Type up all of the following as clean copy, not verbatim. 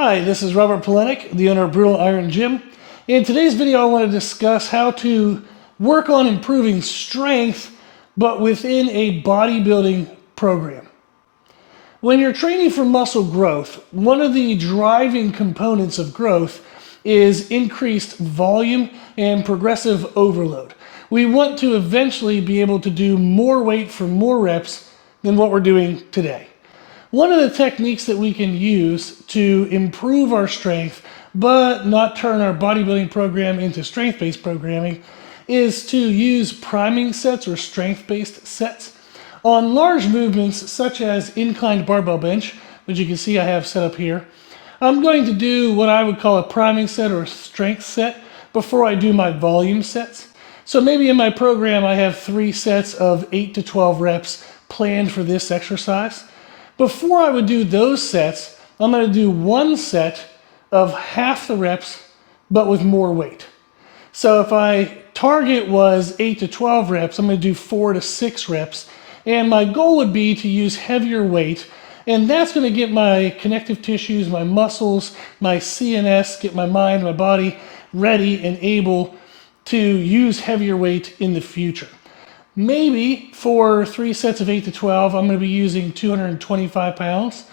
Hi, this is Robert Polenic, the owner of Brutal Iron Gym. In today's video, I want to discuss how to work on improving strength, but within a bodybuilding program. When you're training for muscle growth, one of the driving components of growth is increased volume and progressive overload. We want to eventually be able to do more weight for more reps than what we're doing today. One of the techniques that we can use to improve our strength, but not turn our bodybuilding program into strength-based programming, is to use priming sets or strength-based sets. On large movements such as inclined barbell bench, which you can see I have set up here, I'm going to do what I would call a priming set or a strength set before I do my volume sets. So maybe in my program I have 3 sets of 8 to 12 reps planned for this exercise. Before I would do those sets, I'm going to do one set of half the reps, but with more weight. So if my target was 8 to 12 reps, I'm going to do 4 to 6 reps. And my goal would be to use heavier weight. And that's going to get my connective tissues, my muscles, my CNS, get my mind, my body ready and able to use heavier weight in the future. Maybe for 3 sets of 8 to 12, I'm going to be using 225 pounds.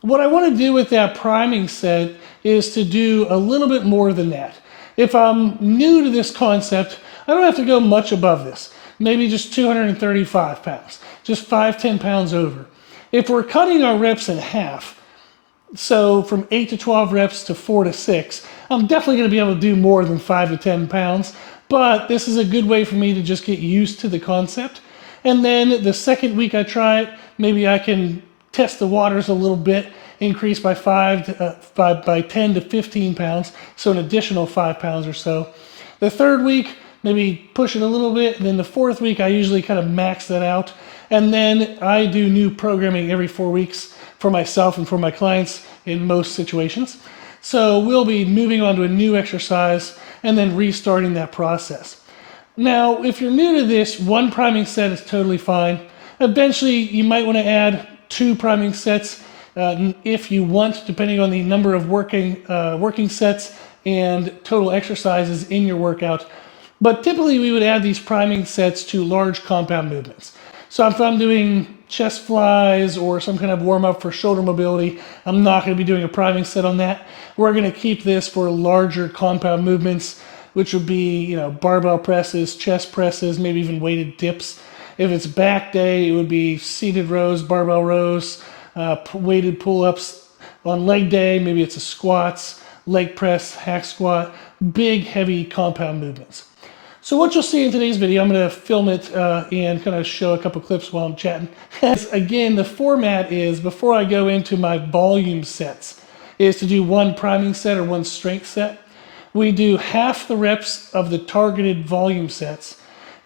What I want to do with that priming set is to do a little bit more than that. If I'm new to this concept, I don't have to go much above this. Maybe just 235 pounds, just 5-10 pounds over. If we're cutting our reps in half, so from 8 to 12 reps to 4 to 6, I'm definitely going to be able to do more than 5 to 10 pounds. But this is a good way for me to just get used to the concept. And then the second week I try it, maybe I can test the waters a little bit, increase by 10 to 15 pounds, so an additional 5 pounds or so. The third week, maybe push it a little bit. And then the fourth week, I usually kind of max that out. And then I do new programming every 4 weeks for myself and for my clients in most situations. So we'll be moving on to a new exercise and then restarting that process. Now, if you're new to this, 1 priming set is totally fine. Eventually, you might want to add 2 priming sets if you want, depending on the number of working sets and total exercises in your workout. But typically, we would add these priming sets to large compound movements. So if I'm doing chest flies or some kind of warm-up for shoulder mobility, I'm not going to be doing a priming set on that. We're going to keep this for larger compound movements, which would be, barbell presses, chest presses, maybe even weighted dips. If it's back day, it would be seated rows, barbell rows, weighted pull-ups. On leg day, maybe it's a squats, leg press, hack squat, big, heavy compound movements. So what you'll see in today's video, I'm going to film it and kind of show a couple clips while I'm chatting. Again, the format is, before I go into my volume sets, is to do 1 priming set or 1 strength set. We do half the reps of the targeted volume sets,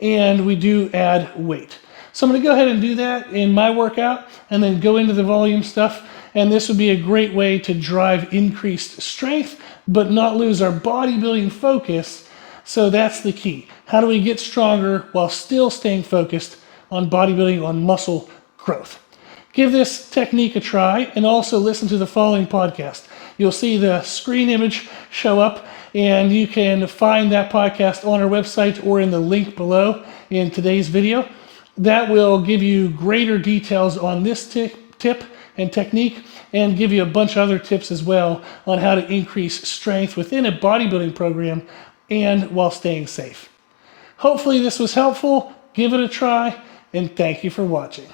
and we do add weight. So I'm going to go ahead and do that in my workout and then go into the volume stuff. And this would be a great way to drive increased strength, but not lose our bodybuilding focus. So that's the key. How do we get stronger while still staying focused on bodybuilding, on muscle growth? Give this technique a try and also listen to the following podcast. You'll see the screen image show up, and you can find that podcast on our website or in the link below in today's video. That will give you greater details on this tip and technique, and give you a bunch of other tips as well on how to increase strength within a bodybuilding program and while staying safe. Hopefully this was helpful. Give it a try, and thank you for watching.